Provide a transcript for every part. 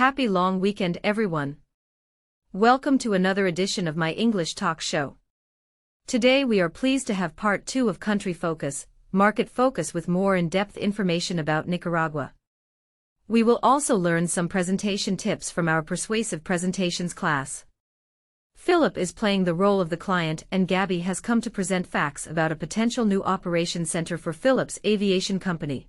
Happy long weekend, everyone. Welcome to another edition of my English talk show. Today we are pleased to have part 2 of Country Focus, Market Focus with more in-depth information about Nicaragua. We will also learn some presentation tips from our persuasive presentations class. Philip is playing the role of the client and Gabby has come to present facts about a potential new operation center for Philip's aviation company.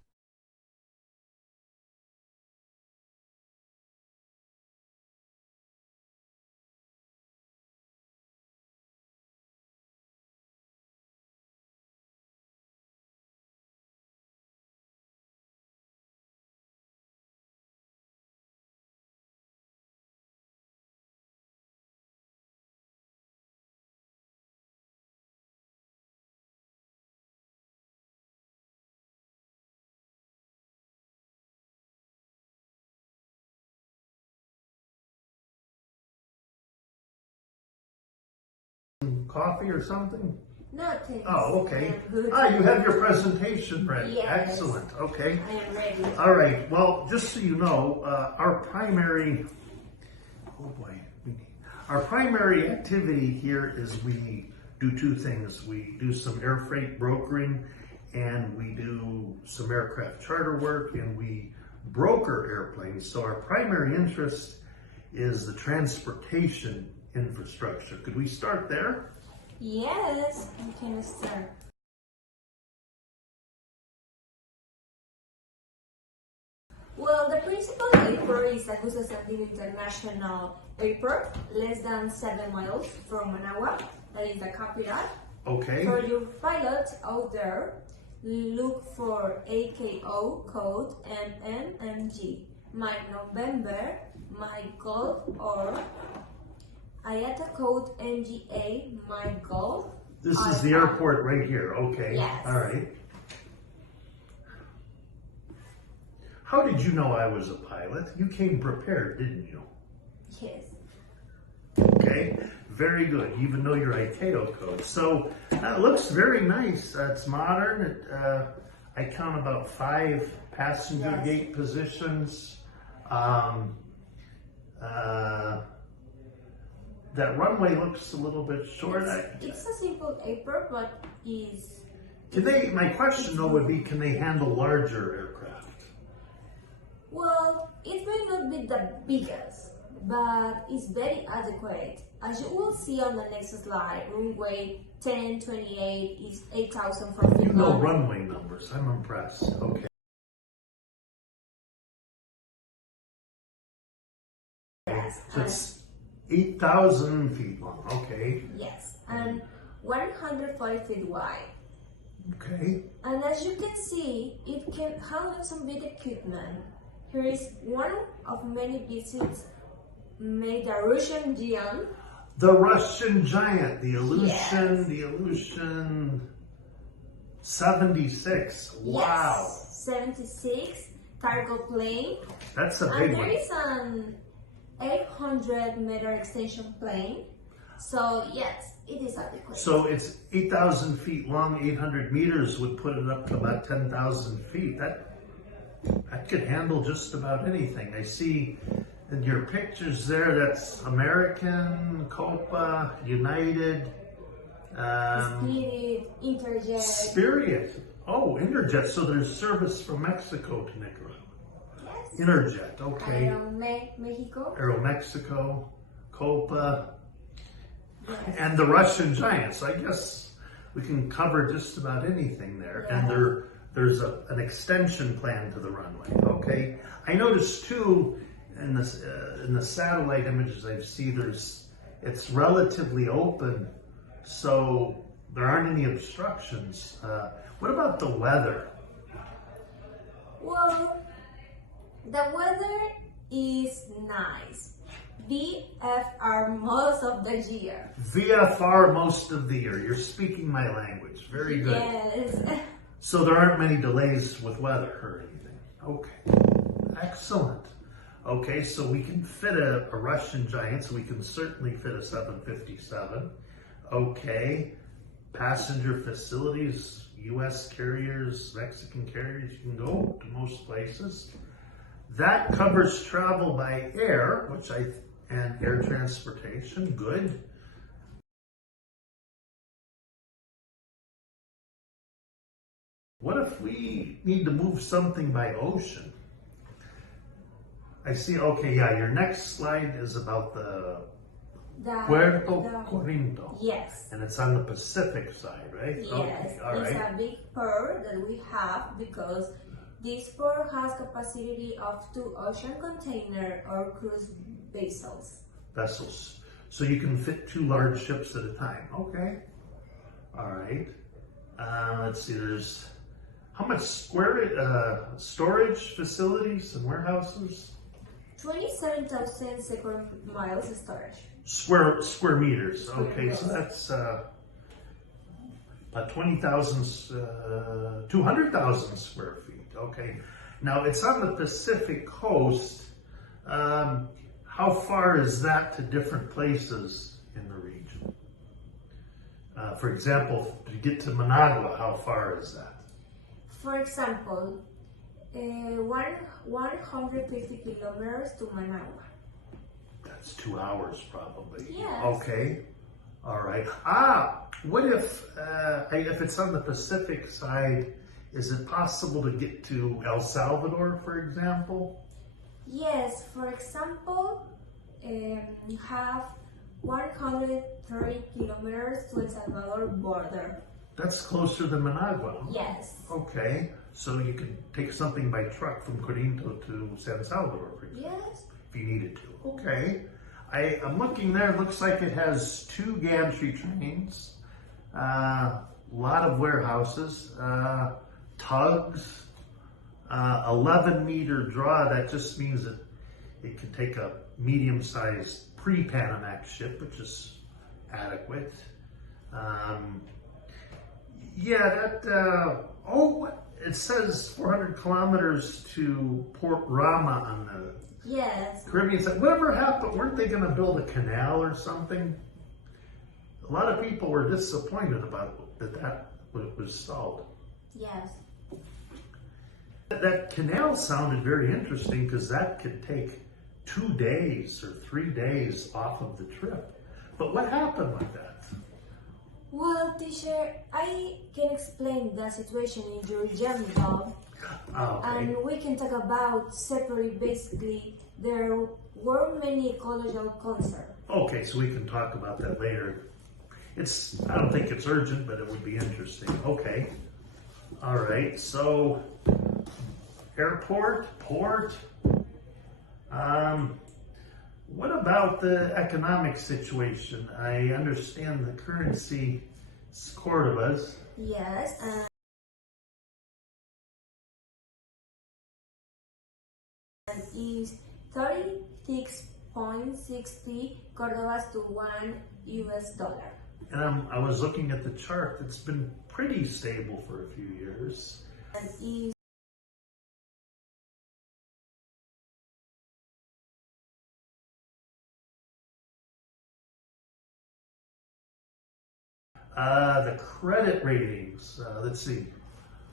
Coffee or something? No, thanks. Oh, okay. You have your presentation ready. Yes. Excellent. Okay. I am ready. All right. Well, just so you know, our primary activity here is we do two things. We do some air freight brokering, and we do some aircraft charter work, and we broker airplanes. So our primary interest is the transportation infrastructure. Could we start there? Yes, we can start. Well, the principal airport is San International Airport, less than 7 miles from Managua, that is the capital. Okay. For your pilots out there, look for AKO code MMMG, Mike November, Mike Golf, or IATA code NGA, Mike Golf. This is the airport right here. Okay. Yes. All right. How did you know I was a pilot? You came prepared, didn't you? Yes. Okay. Very good. You even know your ICAO code. So it looks very nice. It's modern. I count about 5 passenger gate positions. That runway looks a little bit short. It's a simple airport, but is. My question though would be, can they handle larger aircraft? Well, it may not be the biggest, but it's very adequate. As you will see on the next slide, runway 1028 is 8,000 feet. You know runway numbers. I'm impressed. Okay. Yes. So it's 8,000 feet long. Okay. Yes, and 140 feet wide. Okay. And as you can see, it can handle some big equipment. Here is one of many visits made the Russian giant. The Russian giant, the Illusion, Yes. the Illusion 76. Wow. Yes, 76 cargo plane. That's a And big there one. is an 800-meter extension plane. So yes, it is adequate. So it's 8,000 feet long, 800 meters would put it up to about 10,000 feet. That could handle just about anything. I see in your pictures there, that's American, Copa, United, Spirit, Interjet. Spirit. Oh, Interjet. So there's service from Mexico to Nicaragua. Yes. Interjet, okay. Mexico. Aeromexico, Copa, Yes. and the Russian giants. I guess we can cover just about anything there. Yeah. And there's an extension plan to the runway. Okay. I noticed too in the satellite images I see it's relatively open, so there aren't any obstructions. What about the weather? Well, the weather is nice. VFR most of the year. VFR most of the year. You're speaking my language. Very good. Yes. So there aren't many delays with weather or anything. Okay. Excellent. Okay, so we can fit a Russian giant, so we can certainly fit a 757. Okay. Passenger facilities, U.S. carriers, Mexican carriers, you can go to most places. That covers travel by air, and air transportation, good. What if we need to move something by ocean? I see, okay, yeah, your next slide is about the Puerto Corinto. Yes. And it's on the Pacific side, right? Yes, okay, all it's right. a big port that we have because this port has capacity of 2 ocean container or cruise vessels. So you can fit 2 large ships at a time. Okay. All right. Let's see, there's how much storage facilities and warehouses? 27,000 square miles storage. Square meters. Okay, Yes. so that's about 20,000, 200,000 square feet. Okay. Now it's on the Pacific coast. How far is that to different places in the region? For example, to get to Managua, how far is that? For example, 150 kilometers to Managua. That's 2 hours probably. Yes. Okay. All right. What if it's on the Pacific side, is it possible to get to El Salvador, for example? Yes, for example, have 130 kilometers to El Salvador border. That's closer than Managua. Yes. Okay. So you can take something by truck from Corinto to San Salvador, for example, Yes. if you needed to. Okay. I'm looking there. It looks like it has 2 gantry trains, a lot of warehouses, tugs, 11-meter draw. That just means that it can take a medium-sized pre-Panamax ship, which is adequate. It says 400 kilometers to Port Rama on the Yes. Caribbean side. Whatever happened? Weren't they going to build a canal or something? A lot of people were disappointed about that was stalled. Yes. That canal sounded very interesting because that could take 2 days or 3 days off of the trip. But what happened with that? Well, teacher, I can explain the situation in your journey job. Okay. And we can talk about separate. Basically, there were many ecological concerns. Okay, so we can talk about that later. I don't think it's urgent, but it would be interesting. Okay. All right, so airport, port. What about the economic situation? I understand the currency is Cordobas. Yes, and is 36.60 Cordobas to $1. And I was looking at the chart. It's been pretty stable for a few years. And is the credit ratings. Let's see.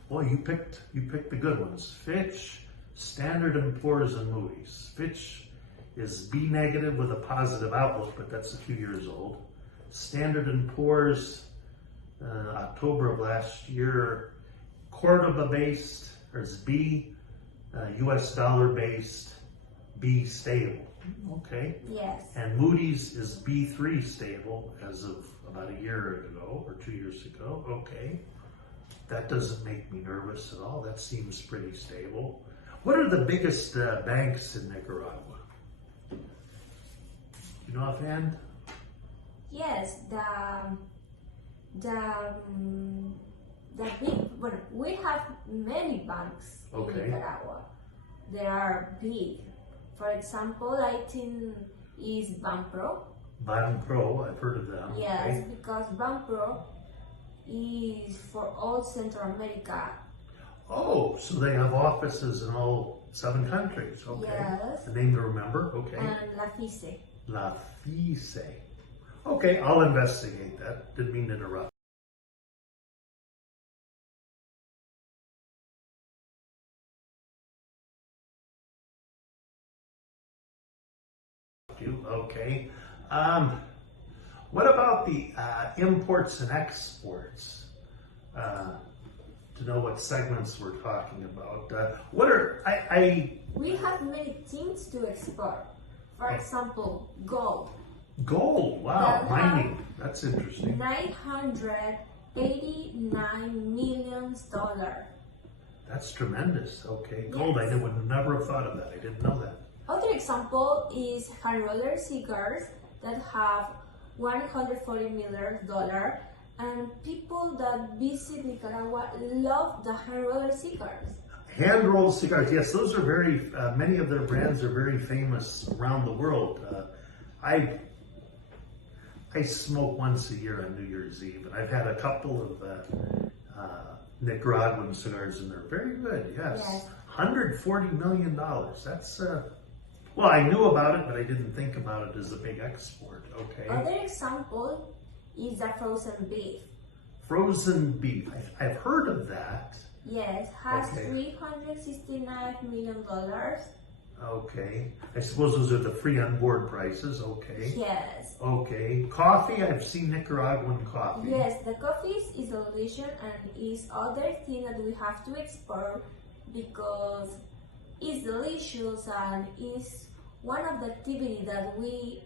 Boy, you picked the good ones. Fitch, Standard & Poor's, and Moody's. Fitch is B negative with a positive outlook, but that's a few years old. Standard & Poor's, October of last year, Cordoba based, or is B, US dollar based, B stable. Okay. yes, And Moody's is B3 stable as of about a year ago or 2 years ago. Okay. That doesn't make me nervous at all. That seems pretty stable. What are the biggest banks in Nicaragua? You know offhand? yes. The big. Well, we have many banks Okay. in Nicaragua. They are big. For example, I think is Banpro. Banpro, I've heard of them. Yes, Okay. because Banpro is for all Central America. Oh, so they have offices in all 7 countries. Okay. Yes. A name to remember. Okay. And La FICE. La FICE. Okay, I'll investigate that. Didn't mean to interrupt. Okay. What about the imports and exports? To know what segments we're talking about. We have many things to export. For example, gold. Gold, wow, mining. That's interesting. $989 million. That's tremendous. Okay, gold. Yes. I would never have thought of that. I didn't know that. Other example is hand roller cigars that have $140 million, and people that visit Nicaragua love the hand roller cigars. Hand rolled cigars. Yes, those are very. Many of their brands are very famous around the world. I smoke once a year on New Year's Eve, and I've had a couple of Nicaraguan cigars, and they're very good. Yes, $140 million. That's well, I knew about it, but I didn't think about it as a big export. Okay. Other example is the frozen beef. Frozen beef. I've heard of that. Yes, has Okay. $369 million. Okay. I suppose those are the free on board prices. Okay. Yes. Okay. Coffee. I've seen Nicaraguan coffee. Yes, the coffee is delicious and is other thing that we have to export because it's delicious and is one of the activities that we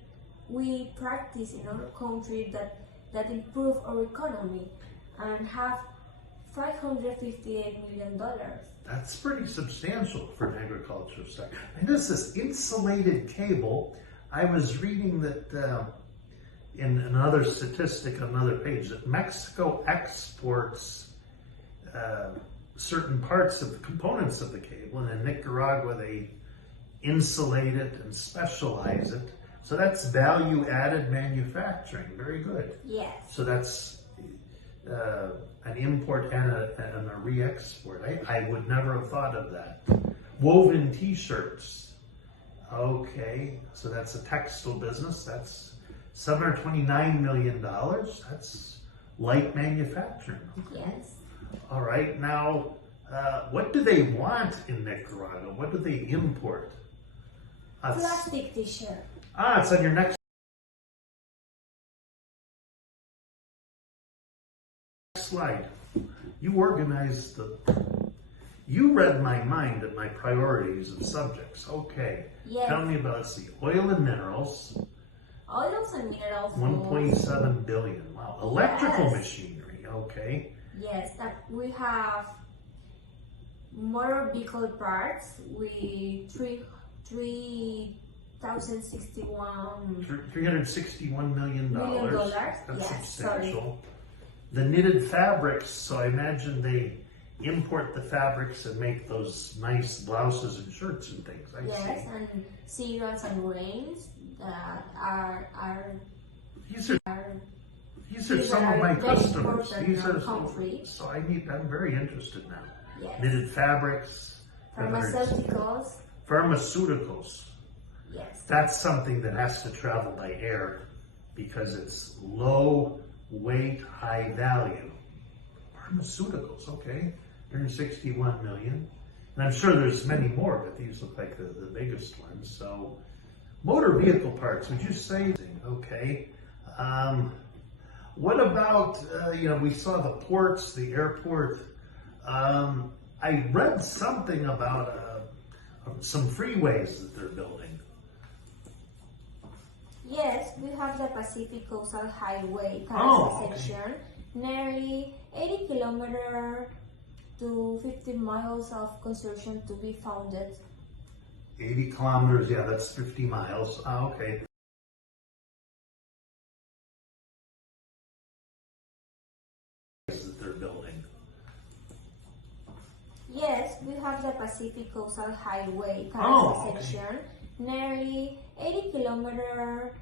practice in our country that improve our economy and have $558 million. That's pretty substantial for an agriculture sector. And there's this insulated cable. I was reading that in another statistic on another page that Mexico exports certain parts of the components of the cable, and in Nicaragua they insulate it and specialize it. So that's value-added manufacturing. Very good. Yes. So that's an import and a re-export. I would never have thought of that. Woven T-shirts. Okay, so that's a textile business. That's $729 million. That's light manufacturing. Okay. Yes. All right. Now, what do they want in Nicaragua? What do they import? Plastic T-shirt. It's on your next slide. You organized you read my mind and my priorities of subjects. Okay. Yes. Tell me about, let's see, oil and minerals. Oils and minerals. 1.7 billion. Wow. Electrical Yes. machinery. Okay. Yes, that we have motor vehicle parts with 3,061 $361 million. Million dollars. That's Yes, substantial. The knitted fabrics, so I imagine they import the fabrics and make those nice blouses and shirts and things. I yes, see. and cereals and grains that are These are some of my very customers. important These in our are country. so I'm very interested now. Yes. Knitted fabrics, Pharmaceuticals. pharmaceuticals. Yes. That's something that has to travel by air because it's low weight, high value. Pharmaceuticals, okay. 161 million. And I'm sure there's many more, but these look like the biggest ones. So, motor vehicle parts, would you say? Okay. What about, we saw the ports, the airport. I read something about some freeways that they're building. Yes, we have the Pacific Coastal Highway Okay. section, nearly 80 kilometers to 50 miles of construction to be founded. 80 kilometers, yeah, that's 50 miles. Okay. That they're building. Yes, we have the Pacific Coastal Highway Okay. section, nearly 80 kilometers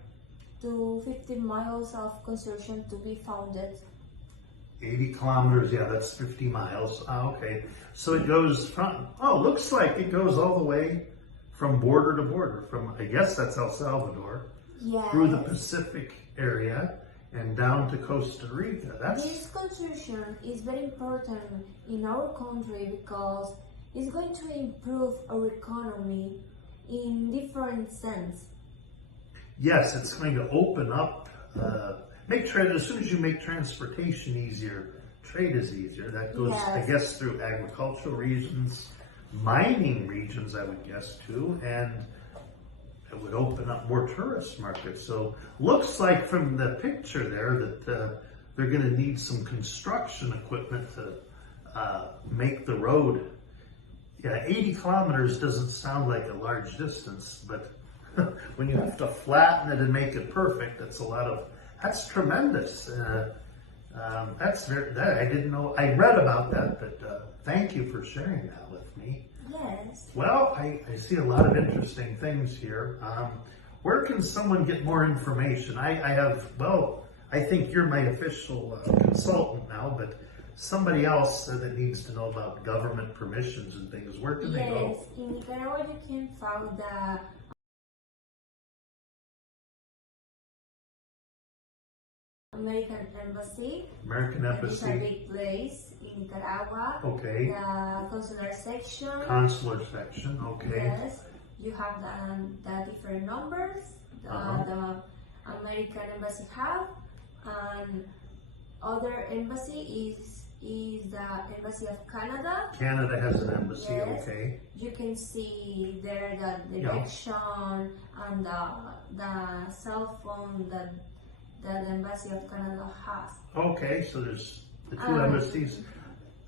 to 50 miles of construction to be founded. 80 kilometers, yeah, that's 50 miles. Okay. So it goes from, looks like it goes all the way from border to border, from, I guess that's El Salvador, Yes. through the Pacific area and down to Costa Rica. This construction is very important in our country because it's going to improve our economy in different sense. Yes, it's going to open up, make trade, as soon as you make transportation easier, trade is easier. That goes, I Yes. guess, through agricultural regions, mining regions, I would guess, too, and it would open up more tourist markets. So looks like from the picture there that they're going to need some construction equipment to make the road. Yeah, 80 kilometers doesn't sound like a large distance, but when you have to flatten it and make it perfect, that's tremendous. I didn't know, I read about that, but thank you for sharing that with me. Yes. Well, I see a lot of interesting things here. Where can someone get more information? I think you're my official consultant now, but somebody else that needs to know about government permissions and things, where can they go? Yes, in Nicaragua you can find the American Embassy. American It's a Embassy, big place in Nicaragua. okay. The consular section. Consular section, okay. Yes, you have the different numbers the American Embassy have, and other embassy is the Embassy of Canada. Canada has an embassy, Yes. okay. You can see there the direction and the cell phone that the Embassy of Canada has. Okay, so there's the two embassies.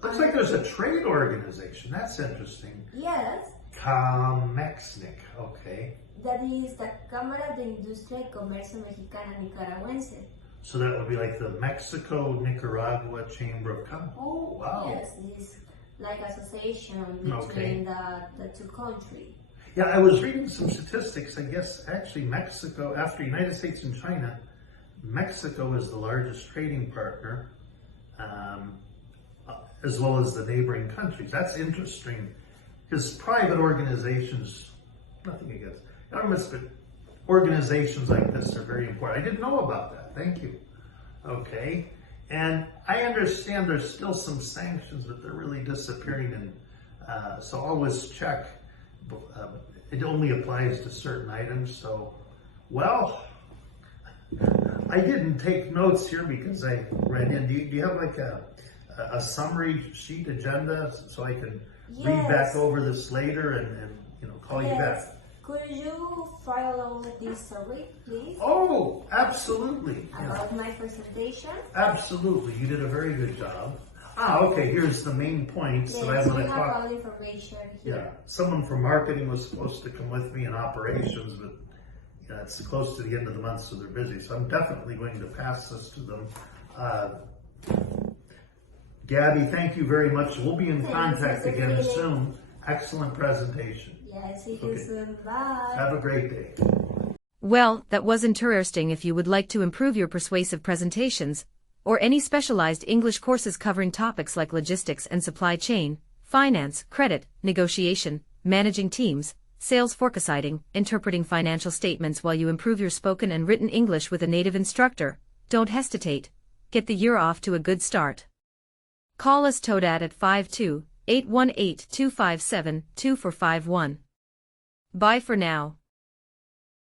Looks like there's a trade organization. That's interesting. Yes, CAMEXNIC, okay. that is the Cámara de Industria y Comercio Mexicana Nicaragüense. So that would be like the Mexico-Nicaragua Chamber of Commerce. Oh, wow. Yes, it's like association between the two countries. Yeah, I was reading some statistics. I guess actually Mexico, after United States and China, Mexico is the largest trading partner, as well as the neighboring countries. That's interesting, because private organizations, nothing against governments, but organizations like this are very important. I didn't know about that. Thank you. Okay. And I understand there's still some sanctions, but they're really disappearing. And so always check. It only applies to certain items. So, well, I didn't take notes here because I read in. Do you have like a summary sheet agenda so I can read back over this later and call you back? Could you follow this survey, please? Oh, absolutely. About my presentation? Absolutely. You did a very good job. Okay, here's the main points that I want to talk. All information here. Yeah, someone from marketing was supposed to come with me in operations, but it's close to the end of the month, so they're busy. So I'm definitely going to pass this to them. Gabby, thank you very much. We'll be in contact again soon. Excellent presentation. Yes, see you soon. Bye. Have a great day. Well, that was interesting. If you would like to improve your persuasive presentations, or any specialized English courses covering topics like logistics and supply chain, finance, credit, negotiation, managing teams, sales forecasting, interpreting financial statements while you improve your spoken and written English with a native instructor, don't hesitate. Get the year off to a good start. Call us Todat at 52-818-257-2451. Bye for now.